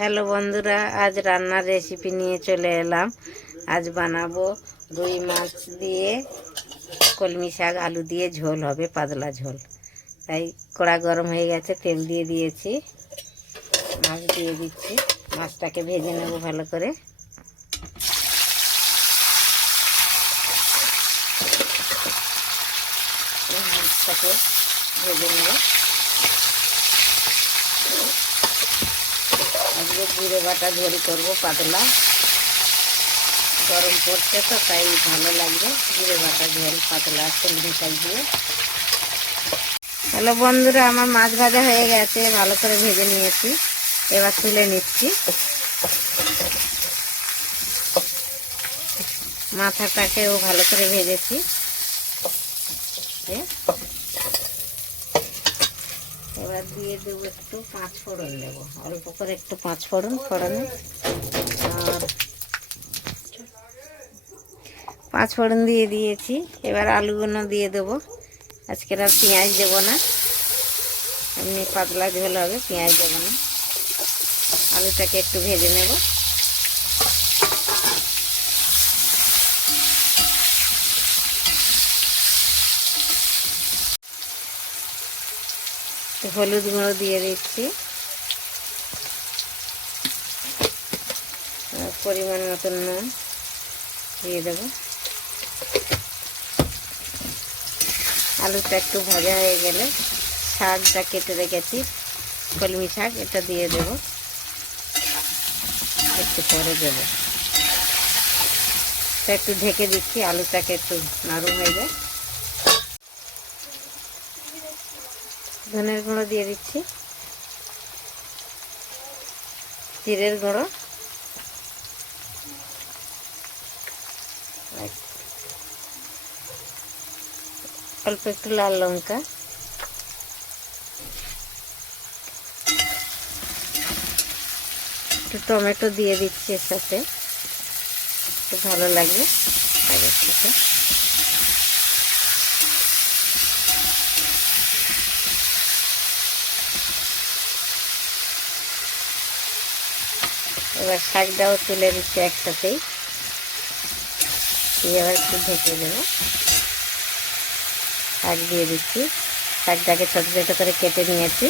Hello বন্ধুরা, আজ রান্নার রেসিপি নিয়ে চলে এলাম। আজ বানাবো রুই মাছ দিয়ে কলমি শাক আলু দিয়ে ঝোল হবে, পাতলা ঝোল। তাই কড়া গরম হয়ে গেছে, তেল দিয়ে দিয়েছি, মাছ দিয়ে দিচ্ছি। মাছটাকে ভেজে নেব ভালো করে। মাছটাকে ভেজে নেব। আজকে জিরে বাটা ঝোল করবো, পাতলা। গরম পড়ছে তো তাই ভালো লাগবে জিরে বাটা ঝোল পাতলা কলমি শাক দিয়ে। হ্যালো বন্ধুরা, আমার মাছ ভাজা হয়ে গেছে, ভালো করে ভেজে নিয়েছি। এবার তুলে নিচ্ছি। মাথাটাকেও ভালো করে ভেজেছি। এবার দিয়ে দেবো একটু পাঁচ ফোড়ন দেবো, অল্প করে একটু পাঁচ ফোড়ন ফোড়নে। আর পাঁচ ফোড়ন দিয়ে দিয়েছি। এবার আলুগুলো দিয়ে দেবো। আজকের আর পেঁয়াজ দেবো না, এমনি পাতলা ঝোল হবে, পেঁয়াজ দেবো না। আলুটাকে একটু ভেজে নেব। হলুদ গুঁড়ো দিয়ে দিচ্ছি, পরিমাণ মতন নুন দিয়ে দেবো। আলুটা একটু ভাজা হয়ে গেলে শাকটা কেটে রেখেছি, কলমি শাক, এটা দিয়ে দেবো। একটু পরে দেবো, একটু ঢেকে দিচ্ছি, আলুটাকে একটু নরম হয়ে যায়। ধনের গুঁড়ো দিয়ে দিচ্ছি, জিরের গুঁড়ো, অল্প একটু লাল লঙ্কা, একটু টমেটো দিয়ে দিচ্ছি এর সাথে, একটু ভালো লাগবে আগের থেকে। এবার শাকটাও তুলে দিচ্ছি একসাথেই, এবার একটু ঢেকে দেবো। শাক দিয়ে দিচ্ছি, শাকটাকে ছোট ছোট করে কেটে নিয়েছি।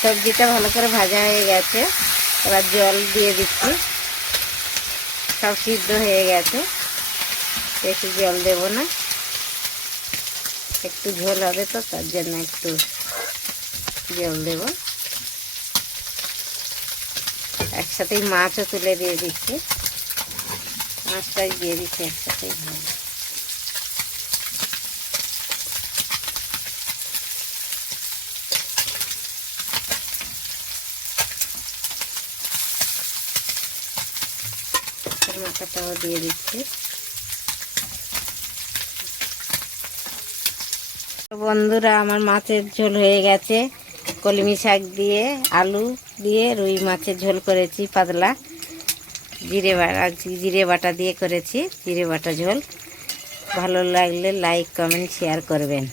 সবজিটা ভালো করে ভাজা হয়ে গেছে, এবার জল দিয়ে দিচ্ছি। সব সিদ্ধ হয়ে গেছে, বেশি জল দেব না, একটু ঝোল হবে তো তার জন্য একটু জল দেব। একসাথেই মাছও তুলে দিয়ে দিচ্ছি, মাছটাই দিয়ে দিচ্ছি একসাথেই। মাথাটাও দিয়ে দিচ্ছি। বন্ধুরা, আমার মাছের ঝোল হয়ে গেছে। কলমি শাক দিয়ে আলু দিয়ে রুই মাছের ঝোল করেছি পাতলা, জিরে বাটা দিয়ে করেছি, জিরে বাটা ঝোল। ভালো লাগলে লাইক কমেন্ট শেয়ার করবেন।